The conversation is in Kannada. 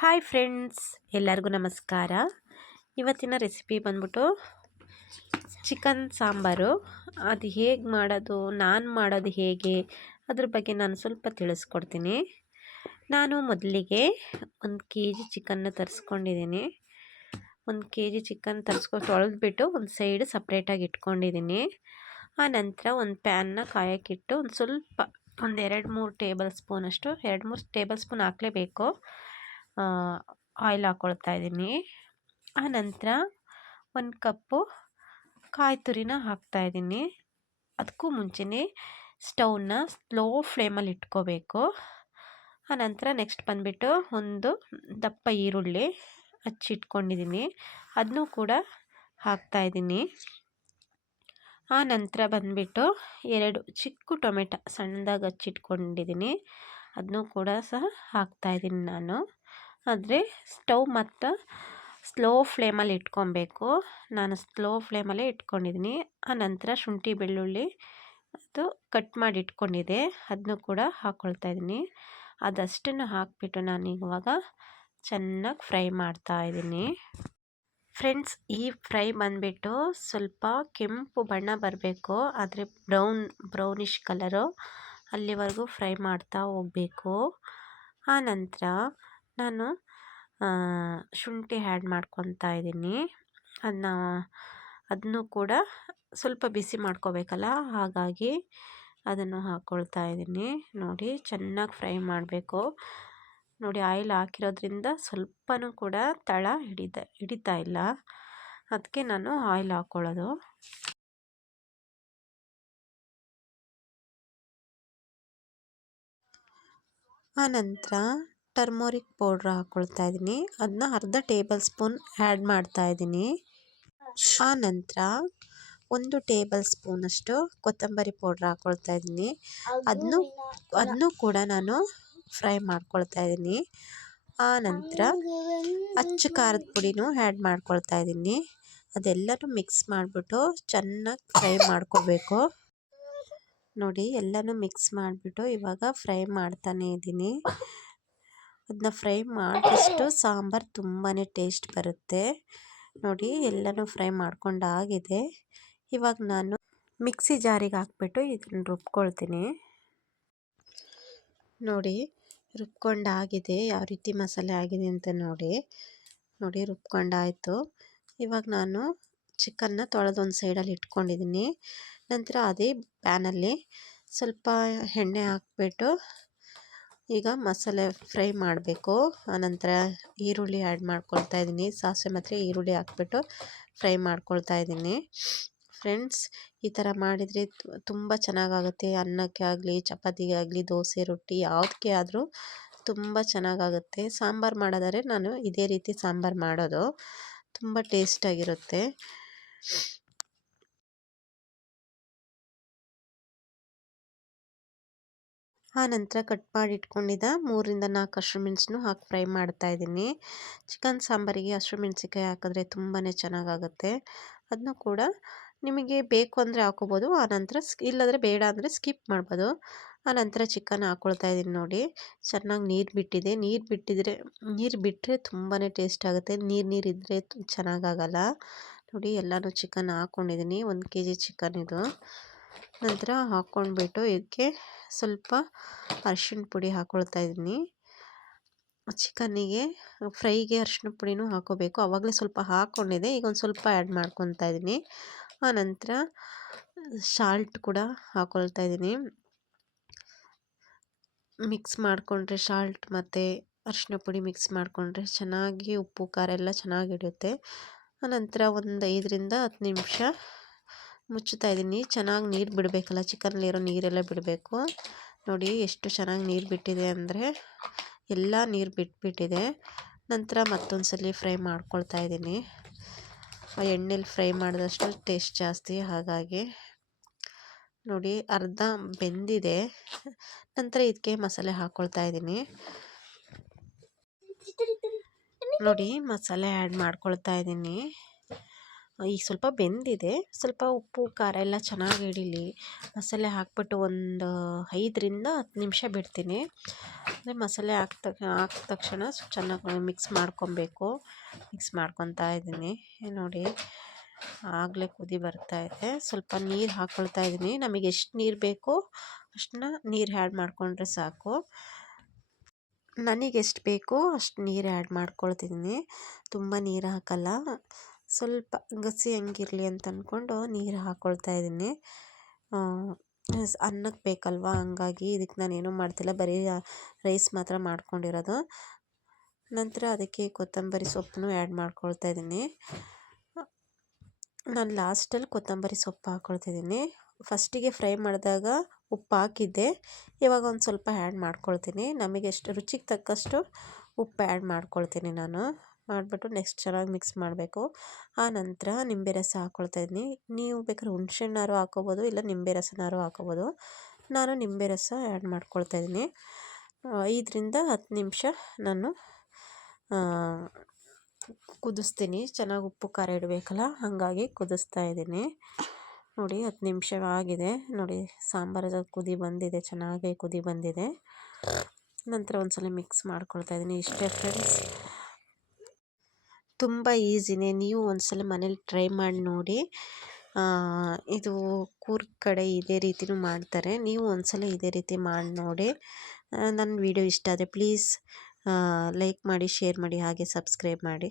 ಹಾಯ್ ಫ್ರೆಂಡ್ಸ್, ಎಲ್ಲರಿಗೂ ನಮಸ್ಕಾರ. ಇವತ್ತಿನ ರೆಸಿಪಿ ಬಂದ್ಬಿಟ್ಟು ಚಿಕನ್ ಸಾಂಬಾರು. ಅದು ಹೇಗೆ ಮಾಡೋದು, ನಾನು ಮಾಡೋದು ಹೇಗೆ, ಅದ್ರ ಬಗ್ಗೆ ನಾನು ಸ್ವಲ್ಪ ತಿಳಿಸ್ಕೊಡ್ತೀನಿ. ನಾನು ಮೊದಲಿಗೆ ಒಂದು ಕೆ ಜಿ ಚಿಕನ್ನ ತರಿಸ್ಕೊಂಡಿದ್ದೀನಿ. ಒಂದು ಕೆ ಜಿ ಚಿಕನ್ ತರಿಸ್ಕೊ, ತೊಳೆದ್ಬಿಟ್ಟು ಒಂದು ಸೈಡ್ ಸಪ್ರೇಟಾಗಿ ಇಟ್ಕೊಂಡಿದ್ದೀನಿ. ಆ ನಂತರ ಒಂದು ಪ್ಯಾನ್ನ ಕಾಯೋಕ್ಕಿಟ್ಟು ಒಂದು ಸ್ವಲ್ಪ, ಒಂದು ಎರಡು ಮೂರು ಟೇಬಲ್ ಸ್ಪೂನಷ್ಟು ಎರಡು ಮೂರು ಟೇಬಲ್ ಸ್ಪೂನ್ ಹಾಕಲೇಬೇಕು. ಆಯಿಲ್ ಹಾಕ್ಕೊಳ್ತಾ ಇದ್ದೀನಿ. ಆನಂತರ ನಂತರ ಒಂದು ಕಪ್ಪು ಕಾಯಿ ತುರಿನ ಹಾಕ್ತಾಯಿದ್ದೀನಿ ಅದಕ್ಕೂ ಮುಂಚೆನೇ ಸ್ಟವ್ನ ಸ್ಲೋ ಫ್ಲೇಮಲ್ಲಿ ಇಟ್ಕೋಬೇಕು. ಆನಂತರ ನೆಕ್ಸ್ಟ್ ಬಂದುಬಿಟ್ಟು ಒಂದು ದಪ್ಪ ಈರುಳ್ಳಿ ಹಚ್ಚಿಟ್ಕೊಂಡಿದ್ದೀನಿ ಅದನ್ನೂ ಕೂಡ ಹಾಕ್ತಾಯಿದ್ದೀನಿ ಆ ನಂತರ ಬಂದುಬಿಟ್ಟು ಎರಡು ಚಿಕ್ಕ ಟೊಮೆಟೊ ಸಣ್ಣದಾಗಿ ಹಚ್ಚಿಟ್ಕೊಂಡಿದ್ದೀನಿ. ಅದನ್ನೂ ಕೂಡ ಸಹ ಹಾಕ್ತಾಯಿದ್ದೀನಿ ನಾನು. ಆದರೆ ಸ್ಟವ್ ಮತ್ತು ಸ್ಲೋ ಫ್ಲೇಮಲ್ಲಿ ಇಟ್ಕೊಬೇಕು. ನಾನು ಸ್ಲೋ ಫ್ಲೇಮಲ್ಲೇ ಇಟ್ಕೊಂಡಿದ್ದೀನಿ. ಆ ನಂತರ ಶುಂಠಿ, ಬೆಳ್ಳುಳ್ಳಿ ಅದು ಕಟ್ ಮಾಡಿ ಇಟ್ಕೊಂಡಿದ್ದೆ. ಅದನ್ನು ಕೂಡ ಹಾಕ್ಕೊಳ್ತಾ ಇದ್ದೀನಿ. ಅದಷ್ಟನ್ನು ಹಾಕಿಬಿಟ್ಟು ನಾನು ಇವಾಗ ಚೆನ್ನಾಗಿ ಫ್ರೈ ಮಾಡ್ತಾ ಇದ್ದೀನಿ. ಫ್ರೆಂಡ್ಸ್, ಈ ಫ್ರೈ ಬಂದುಬಿಟ್ಟು ಸ್ವಲ್ಪ ಕೆಂಪು ಬಣ್ಣ ಬರಬೇಕು. ಆದರೆ ಬ್ರೌನ್, ಬ್ರೌನಿಷ್ ಕಲರು ಅಲ್ಲಿವರೆಗೂ ಫ್ರೈ ಮಾಡ್ತಾ ಹೋಗಬೇಕು. ಆ ನಂತರ ನಾನು ಶುಂಠಿ ಆ್ಯಡ್ ಮಾಡ್ಕೊತಾ ಇದ್ದೀನಿ. ಅದನ್ನ ಅದನ್ನು ಕೂಡ ಸ್ವಲ್ಪ ಬಿಸಿ ಮಾಡ್ಕೋಬೇಕಲ್ಲ, ಹಾಗಾಗಿ ಅದನ್ನು ಹಾಕ್ಕೊಳ್ತಾ ಇದ್ದೀನಿ. ನೋಡಿ, ಚೆನ್ನಾಗಿ ಫ್ರೈ ಮಾಡಬೇಕು. ನೋಡಿ, ಆಯಿಲ್ ಹಾಕಿರೋದ್ರಿಂದ ಸ್ವಲ್ಪನೂ ಕೂಡ ತಳ ಹಿಡಿದ, ಹಿಡಿತಾ ಇಲ್ಲ. ಅದಕ್ಕೆ ನಾನು ಆಯಿಲ್ ಹಾಕ್ಕೊಳ್ಳೋದು ಆ ನಂತರ ಟರ್ಮೋರಿಕ್ ಪೌಡ್ರ್ ಹಾಕ್ಕೊಳ್ತಾ ಇದ್ದೀನಿ. ಅದನ್ನ ಅರ್ಧ ಟೇಬಲ್ ಸ್ಪೂನ್ ಆ್ಯಡ್ ಮಾಡ್ತಾ ಇದ್ದೀನಿ. ಆ ನಂತರ ಒಂದು ಟೇಬಲ್ ಸ್ಪೂನಷ್ಟು ಕೊತ್ತಂಬರಿ ಪೌಡ್ರ್ ಹಾಕ್ಕೊಳ್ತಾ ಇದ್ದೀನಿ. ಅದನ್ನು ಅದನ್ನು ಕೂಡ ನಾನು ಫ್ರೈ ಮಾಡ್ಕೊಳ್ತಾ ಇದ್ದೀನಿ. ಆ ನಂತರ ಅಚ್ಚು ಖಾರದ ಪುಡಿನೂ ಆ್ಯಡ್ ಮಾಡ್ಕೊಳ್ತಾ ಇದ್ದೀನಿ. ಅದೆಲ್ಲನೂ ಮಿಕ್ಸ್ ಮಾಡಿಬಿಟ್ಟು ಚೆನ್ನಾಗಿ ಫ್ರೈ ಮಾಡ್ಕೋಬೇಕು. ನೋಡಿ, ಎಲ್ಲನೂ ಮಿಕ್ಸ್ ಮಾಡಿಬಿಟ್ಟು ಇವಾಗ ಫ್ರೈ ಮಾಡ್ತಾನೆ ಇದ್ದೀನಿ. ಅದನ್ನ ಫ್ರೈ ಮಾಡಿದಷ್ಟು ಸಾಂಬಾರು ತುಂಬಾ ಟೇಸ್ಟ್ ಬರುತ್ತೆ. ನೋಡಿ, ಎಲ್ಲನೂ ಫ್ರೈ ಮಾಡ್ಕೊಂಡಾಗಿದೆ. ಇವಾಗ ನಾನು ಮಿಕ್ಸಿ ಜಾರಿಗೆ ಹಾಕ್ಬಿಟ್ಟು ಇದನ್ನು ರುಬ್ಕೊಳ್ತೀನಿ. ನೋಡಿ, ರುಬ್ಕೊಂಡಾಗಿದೆ. ಯಾವ ರೀತಿ ಮಸಾಲೆ ಆಗಿದೆ ಅಂತ ನೋಡಿ. ನೋಡಿ, ರುಬ್ಕೊಂಡಾಯಿತು. ಇವಾಗ ನಾನು ಚಿಕನ್ನ ತೊಳೆದು ಒಂದು ಸೈಡಲ್ಲಿ ಇಟ್ಕೊಂಡಿದ್ದೀನಿ. ನಂತರ ಅದೇ ಪ್ಯಾನಲ್ಲಿ ಸ್ವಲ್ಪ ಎಣ್ಣೆ ಹಾಕ್ಬಿಟ್ಟು ಈಗ ಮಸಾಲೆ ಫ್ರೈ ಮಾಡಬೇಕು. ಆನಂತರ ಈರುಳ್ಳಿ ಆ್ಯಡ್ ಮಾಡ್ಕೊಳ್ತಾ ಇದ್ದೀನಿ. ಸಾಸಿವೆ ಮತ್ತು ಈರುಳ್ಳಿ ಹಾಕ್ಬಿಟ್ಟು ಫ್ರೈ ಮಾಡ್ಕೊಳ್ತಾ ಇದ್ದೀನಿ. ಫ್ರೆಂಡ್ಸ್, ಈ ಥರ ಮಾಡಿದರೆ ತುಂಬ ಚೆನ್ನಾಗಾಗುತ್ತೆ. ಅನ್ನಕ್ಕೆ ಆಗಲಿ, ಚಪಾತಿಗೆ ಆಗಲಿ, ದೋಸೆ, ರೊಟ್ಟಿ ಯಾವುದಕ್ಕೆ ಆದರೂ ತುಂಬ ಚೆನ್ನಾಗಾಗುತ್ತೆ. ಸಾಂಬಾರು ಮಾಡೋದಾದ್ರೆ ನಾನು ಇದೇ ರೀತಿ ಸಾಂಬಾರು ಮಾಡೋದು. ತುಂಬ ಟೇಸ್ಟಾಗಿರುತ್ತೆ. ಆ ನಂತರ ಕಟ್ ಮಾಡಿ ಇಟ್ಕೊಂಡಿದ್ದ ಮೂರಿಂದ ನಾಲ್ಕು ಹಸಿರು ಮೆಣಸನ್ನು ಹಾಕಿ ಫ್ರೈ ಮಾಡ್ತಾ ಇದ್ದೀನಿ. ಚಿಕನ್ ಸಾಂಬಾರಿಗೆ ಹಸಿರು ಮೆಣಸಿಕಾಯಿ ಹಾಕಿದ್ರೆ ತುಂಬಾ ಚೆನ್ನಾಗಾಗುತ್ತೆ. ಅದನ್ನು ಕೂಡ ನಿಮಗೆ ಬೇಕು ಅಂದರೆ ಹಾಕೋಬೋದು ಆನಂತರ ಇಲ್ಲಾಂದರೆ ಬೇಡ ಅಂದರೆ ಸ್ಕಿಪ್ ಮಾಡ್ಬೋದು. ಆನಂತರ ಚಿಕನ್ ಹಾಕ್ಕೊಳ್ತಾ ಇದ್ದೀನಿ ನೋಡಿ. ಚೆನ್ನಾಗಿ ನೀರು ಬಿಟ್ಟಿದೆ. ನೀರು ಬಿಟ್ಟಿದ್ರೆ, ನೀರು ಬಿಟ್ಟರೆ ತುಂಬಾ ಟೇಸ್ಟ್ ಆಗುತ್ತೆ. ನೀರು ನೀರು ಇದ್ದರೆ ಚೆನ್ನಾಗಾಗಲ್ಲ. ನೋಡಿ, ಎಲ್ಲನೂ ಚಿಕನ್ ಹಾಕ್ಕೊಂಡಿದ್ದೀನಿ ಒಂದು ಕೆ ಜಿ ಚಿಕನ್ ಇದು. ನಂತರ ಹಾಕ್ಕೊಂಡ್ಬಿಟ್ಟು ಇದಕ್ಕೆ ಸ್ವಲ್ಪ ಅರ್ಶಿಣ ಪುಡಿ ಹಾಕ್ಕೊಳ್ತಾ ಇದ್ದೀನಿ. ಚಿಕನ್ನಿಗೆ ಫ್ರೈಗೆ ಅರ್ಶಿನ ಪುಡಿನೂ ಹಾಕೋಬೇಕು. ಆವಾಗಲೇ ಸ್ವಲ್ಪ ಹಾಕ್ಕೊಂಡಿದ್ದೆ ಈಗ ಒಂದು ಸ್ವಲ್ಪ ಆ್ಯಡ್ ಮಾಡ್ಕೊತಾ ಇದ್ದೀನಿ. ಆನಂತರ ಶಾಲ್ಟ್ ಕೂಡ ಹಾಕ್ಕೊಳ್ತಾ ಇದ್ದೀನಿ. ಮಿಕ್ಸ್ ಮಾಡಿಕೊಂಡ್ರೆ ಶಾಲ್ಟ್ ಮತ್ತು ಅರಿಶಿಣ ಪುಡಿ ಮಿಕ್ಸ್ ಮಾಡಿಕೊಂಡ್ರೆ ಚೆನ್ನಾಗಿ ಉಪ್ಪು, ಖಾರ ಎಲ್ಲ ಚೆನ್ನಾಗಿ ಹಿಡಿಯುತ್ತೆ. ಆನಂತರ ಒಂದು ಐದರಿಂದ ಹತ್ತು ನಿಮಿಷ ಮುಚ್ಚುತ್ತಾ ಇದ್ದೀನಿ. ಚೆನ್ನಾಗಿ ನೀರು ಬಿಡಬೇಕಲ್ಲ, ಚಿಕನಲ್ಲಿರೋ ನೀರೆಲ್ಲ ಬಿಡಬೇಕು. ನೋಡಿ ಎಷ್ಟು ಚೆನ್ನಾಗಿ ನೀರು ಬಿಟ್ಟಿದೆ ಅಂದರೆ ಎಲ್ಲ ನೀರು ಬಿಟ್ಬಿಟ್ಟಿದೆ. ನಂತರ ಮತ್ತೊಂದು ಸಲ ಫ್ರೈ ಮಾಡ್ಕೊಳ್ತಾ ಇದ್ದೀನಿ. ಆ ಎಣ್ಣೆಲಿ ಫ್ರೈ ಮಾಡಿದಷ್ಟು ಟೇಸ್ಟ್ ಜಾಸ್ತಿ, ಹಾಗಾಗಿ ನೋಡಿ ಅರ್ಧ ಬೆಂದಿದೆ. ನಂತರ ಇದಕ್ಕೆ ಮಸಾಲೆ ಹಾಕ್ಕೊಳ್ತಾ ಇದ್ದೀನಿ. ನೋಡಿ ಮಸಾಲೆ ಆ್ಯಡ್ ಮಾಡ್ಕೊಳ್ತಾ ಇದ್ದೀನಿ. ಈಗ ಸ್ವಲ್ಪ ಬೆಂದಿದೆ. ಸ್ವಲ್ಪ ಉಪ್ಪು, ಖಾರ ಎಲ್ಲ ಚೆನ್ನಾಗಿ ಹಿಡೀಲಿ ಮಸಾಲೆ ಹಾಕ್ಬಿಟ್ಟು ಒಂದು ಐದರಿಂದ ಹತ್ತು ನಿಮಿಷ ಬಿಡ್ತೀನಿ. ಅಂದರೆ ಮಸಾಲೆ ಹಾಕ್ತ, ಹಾಕಿದ ತಕ್ಷಣ ಚೆನ್ನಾಗಿ ಮಿಕ್ಸ್ ಮಾಡ್ಕೊಬೇಕು. ಮಿಕ್ಸ್ ಮಾಡ್ಕೊತಾ ಇದ್ದೀನಿ. ನೋಡಿ. ಆಗಲೇ ಕುದಿ ಬರ್ತಾ ಇದೆ. ಸ್ವಲ್ಪ ನೀರು ಹಾಕ್ಕೊಳ್ತಾ ಇದ್ದೀನಿ. ನಮಗೆ ಎಷ್ಟು ನೀರು ಬೇಕೋ ಅಷ್ಟನ್ನ ನೀರು ಆ್ಯಡ್ ಮಾಡಿಕೊಂಡ್ರೆ ಸಾಕು. ನನಗೆ ಎಷ್ಟು ಬೇಕೋ ಅಷ್ಟು ನೀರು ಆ್ಯಡ್ ಮಾಡ್ಕೊಳ್ತಿದ್ದೀನಿ. ತುಂಬ ನೀರು ಹಾಕಲ್ಲ. ಸ್ವಲ್ಪ ಗಸಿ ಹಂಗಿರಲಿ ಅಂತ ಅಂದ್ಕೊಂಡು ನೀರು ಹಾಕ್ಕೊಳ್ತಾ ಇದ್ದೀನಿ. ಅನ್ನಕ್ಕೆ ಬೇಕಲ್ವ? ಹಂಗಾಗಿ ಇದಕ್ಕೆ ನಾನೇನು ಮಾಡ್ತಿಲ್ಲ. ಬರೀ ರೈಸ್ ಮಾತ್ರ ಮಾಡ್ಕೊಂಡಿರೋದು. ನಂತರ ಅದಕ್ಕೆ ಕೊತ್ತಂಬರಿ ಸೊಪ್ಪನ್ನು ಆ್ಯಡ್ ಮಾಡ್ಕೊಳ್ತಾ ಇದ್ದೀನಿ. ನಾನು ಲಾಸ್ಟಲ್ಲಿ ಕೊತ್ತಂಬರಿ ಸೊಪ್ಪು ಹಾಕ್ಕೊಳ್ತಿದ್ದೀನಿ ಫಸ್ಟಿಗೆ ಫ್ರೈ ಮಾಡಿದಾಗ ಉಪ್ಪು ಹಾಕಿದ್ದೆ. ಇವಾಗ ಒಂದು ಸ್ವಲ್ಪ ಆ್ಯಡ್ ಮಾಡ್ಕೊಳ್ತೀನಿ. ನಮಗೆ ಎಷ್ಟು ರುಚಿಗೆ ತಕ್ಕಷ್ಟು ಉಪ್ಪು ಆ್ಯಡ್ ಮಾಡ್ಕೊಳ್ತೀನಿ ನಾನು. ಮಾಡಿಬಿಟ್ಟು ನೆಕ್ಸ್ಟ್ ಚೆನ್ನಾಗಿ ಮಿಕ್ಸ್ ಮಾಡಬೇಕು. ಆ ನಂತರ ನಿಂಬೆ ರಸ ಹಾಕ್ಕೊಳ್ತಾ ಇದ್ದೀನಿ. ನೀವು ಬೇಕಾದ್ರೆ ಹುಣ್ಸೆಹಣ್ಣಾರು ಹಾಕೋಬೋದು, ಇಲ್ಲ ನಿಂಬೆ ರಸನಾರು ಹಾಕೋಬೋದು. ನಾನು ನಿಂಬೆ ರಸ ಆ್ಯಡ್ ಮಾಡ್ಕೊಳ್ತಾ ಇದ್ದೀನಿ. ಐದರಿಂದ ಹತ್ತು ನಿಮಿಷ ನಾನು ಕುದಿಸ್ತೀನಿ. ಚೆನ್ನಾಗಿ ಉಪ್ಪು, ಖಾರ ಇಡಬೇಕಲ್ಲ? ಹಾಗಾಗಿ ಕುದಿಸ್ತಾ ಇದ್ದೀನಿ. ನೋಡಿ, ಹತ್ತು ನಿಮಿಷ ಆಗಿದೆ. ನೋಡಿ, ಸಾಂಬಾರು ಕುದಿ ಬಂದಿದೆ, ಚೆನ್ನಾಗೇ ಕುದಿ ಬಂದಿದೆ. ನಂತರ ಒಂದ್ಸಲ ಮಿಕ್ಸ್ ಮಾಡ್ಕೊಳ್ತಾ ಇದ್ದೀನಿ. ಇಷ್ಟೇ ಫ್ರೆಂಡ್ಸ್ ತುಂಬ ಈಸಿನೇ ನೀವು ಒಂದ್ಸಲ ಮನೇಲಿ ಟ್ರೈ ಮಾಡಿ ನೋಡಿ. ಇದು ಕೂರ್ಗ್ ಕಡೆ ಇದೇ ರೀತಿನೂ ಮಾಡ್ತಾರೆ. ನೀವು ಒಂದ್ಸಲ ಇದೇ ರೀತಿ ಮಾಡಿ ನೋಡಿ. ನನ್ನ ವಿಡಿಯೋ ಇಷ್ಟ ಆದರೆ ಪ್ಲೀಸ್ ಲೈಕ್ ಮಾಡಿ, ಶೇರ್ ಮಾಡಿ, ಹಾಗೆ ಸಬ್ಸ್ಕ್ರೈಬ್ ಮಾಡಿ.